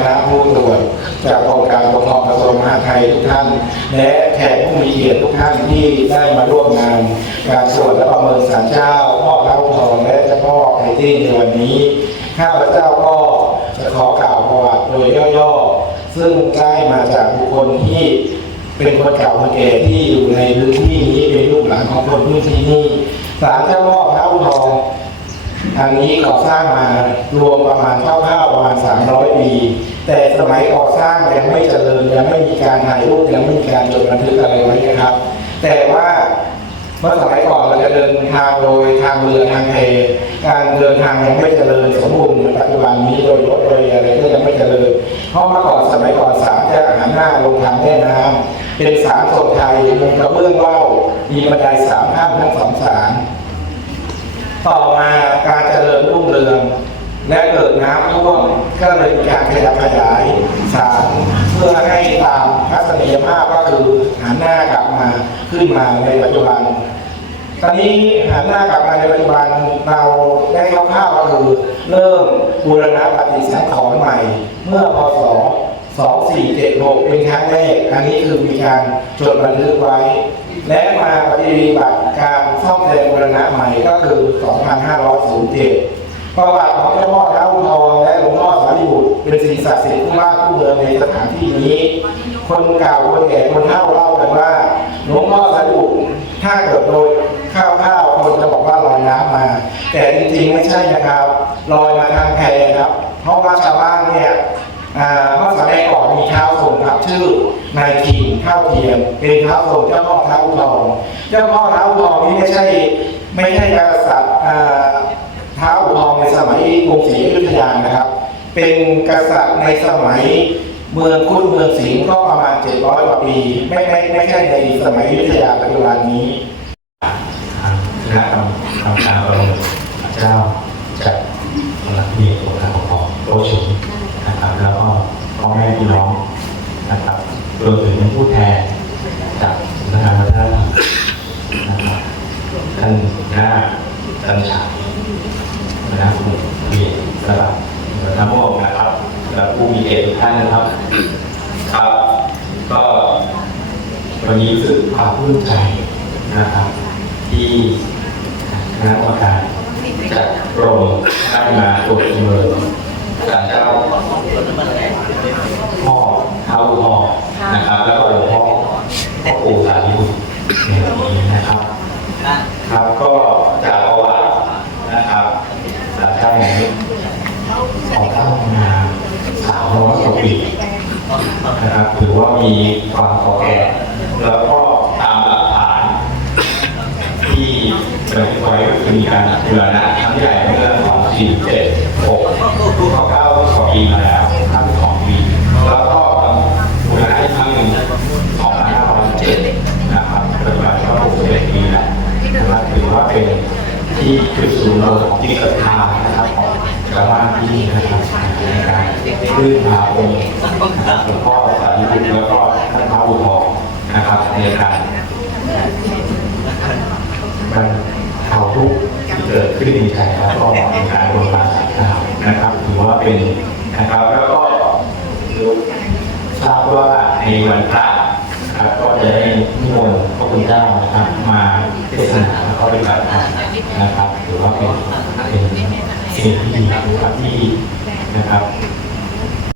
คณะผู้ตรวจจากองค์การปกครองกระทรวงมหาดไทยทุกท่าน และแขกผู้มีเกียรติทุกท่านที่ได้มาร่วมงาน การตรวจและประเมินสารเจ้าพ่อเล่าทองและเจ้าพ่อไอตี้ในวันนี้ ข้าพเจ้าก็จะขอกล่าวประวัติโดยย่อๆ ซึ่งได้มาจากบุคคลที่เป็นคนเก่าคนแก่ที่อยู่ในพื้นที่นี้เป็นลูกหลานของคนพื้นที่นี้ศาลเจ้าพ่อพระอุทอง ทางนี้ก่อสร้างมารวมประมาณคร่าๆประมาณ 300 ปี แต่สมัยก่อสร้างยังไม่เจริญยังไม่มีการถ่ายรูปยังไม่มีการจดบันทึกอะไรไว้นะครับ แต่ว่าเมื่อสมัยก่อนเราจะเดินทางโดยทางเรือทางเลการเดินทางยังไม่เจริญสมบูรณ์เหมือนปัจจุบันนี้โดยรถโดยอะไรก็ยังไม่เจริญ เพราะเมื่อก่อนสมัยก่อนศาลจะหันหน้าลงทางแม่น้ำเป็นศาลทรงไทยมุงกระเบื้องเล่ามีบันไดสามขั้นทั้งสองศาล ต่อมาการเจริญรุ่งเรือง และเกิดน้ำท่วมก็เลยมีการขยับขยายศาลเพื่อให้ตามทัศนียภาพก็คือหันหน้ากลับมาขึ้นมาในปัจจุบัน ตอนนี้หันหน้ากลับมาในปัจจุบันเราได้คร่าวๆก็คือเริ่มบูรณะปฏิสังขรณ์ใหม่ เมื่อพศ 2476 เป็นครั้งแรก อันนี้คือมีการจดบันทึกไว้ และมาปฏิบัติการซ่อมแซมบูรณะใหม่ก็คือ 2507 ประวัติของเจ้าพ่อท้าทองและหลวงพ่อสารีบุตรเป็นสิ่งศักดิ์สิทธิ์คู่บ้านคู่เมืองในสถานที่นี้ คนเก่าคนแก่คนเฒ่าเล่ากันว่าหลวงพ่อสารีบุตรถ้าเกิดโดยข้าวๆคนจะบอกว่าลอยน้ำมา แต่จริงๆไม่ใช่นะครับลอยมาทางแพครับ เพราะว่าชาวบ้านเนี่ย อ่าเมื่อสมัยก่อนมีท้าส่งครับ ชื่อนายกิ่งข้าวเทียมเป็นท้าส่งเจ้าพ่อเท้าทอง เจ้าพ่อเท้าทองนี่ไม่ใช่ไม่ใช่กษัตริย์ท้าวอุทองในสมัยกรุงศรีอยุธยานะครับ เป็นกษัตริย์ในสมัยเมืองคุดเมืองสิงห์ก็ประมาณ 700กว่าปี ไม่ไม่ไม่ใช่ในสมัยอยุธยาปัจจุบันนี้ทางคณะกรรมการประเมินเจ้าจากสำนักเรียของทางปกครองโต๊ะชุนะครับ แล้วก็พ่อ แม่พี่น้องนะครับรวมถึงผู้แทนจากสำนักงานวัฒนธรรมนะครับท่านหน้าท่านฉายนะครับผู้เรียนระดับทั้งหมดนะครับและผู้มีเกียรติทุกท่านนะครับครับก็วันนี้รู้สึกความปลื้มใจนะครับ ที่คณะกรรมการจัดโปรมได้มาตรวจประเมินศาลเจ้า พ่อเท้าอุทองนะครับ แล้วก็หลวงพ่อพ่อปู่สารีบุตรในวันนี้นะครับ ครับก็จากประวัตินะครับศาลเจ้าแห่งนี้ของตั้งมาสามร้อยกว่าปีนะครับถือว่ามีความเก่าแก่แล้วก็ตามหลักฐาน ที่บันทึกไว้ก็คือมีการบูรณะครั้งใหญ่เมื่อ2476 ที่จุดศูนย์รวมของจิตศรัทธานะครับของชาวบ้านที่นี่นะครับในการขึ้นมาองค์หลวงพ่อสารีบุตรแล้วก็ท่านพระอุทองนะครับในการมันเผาทุกข์ที่เกิดขึ้นในใจแล้วก็เป็นการรวมมาสารนะครับถือว่าเป็นนะครับแล้วก็ทราบว่าในวันพระนะครับก็จะได้นิมนต์ คุณเจ้านะครับมาเทศนาแล้วก็ปฏิบัติธรรมนะครับถือว่าเป็นเป็นสิ่งที่ดีนะครับที่นะครับ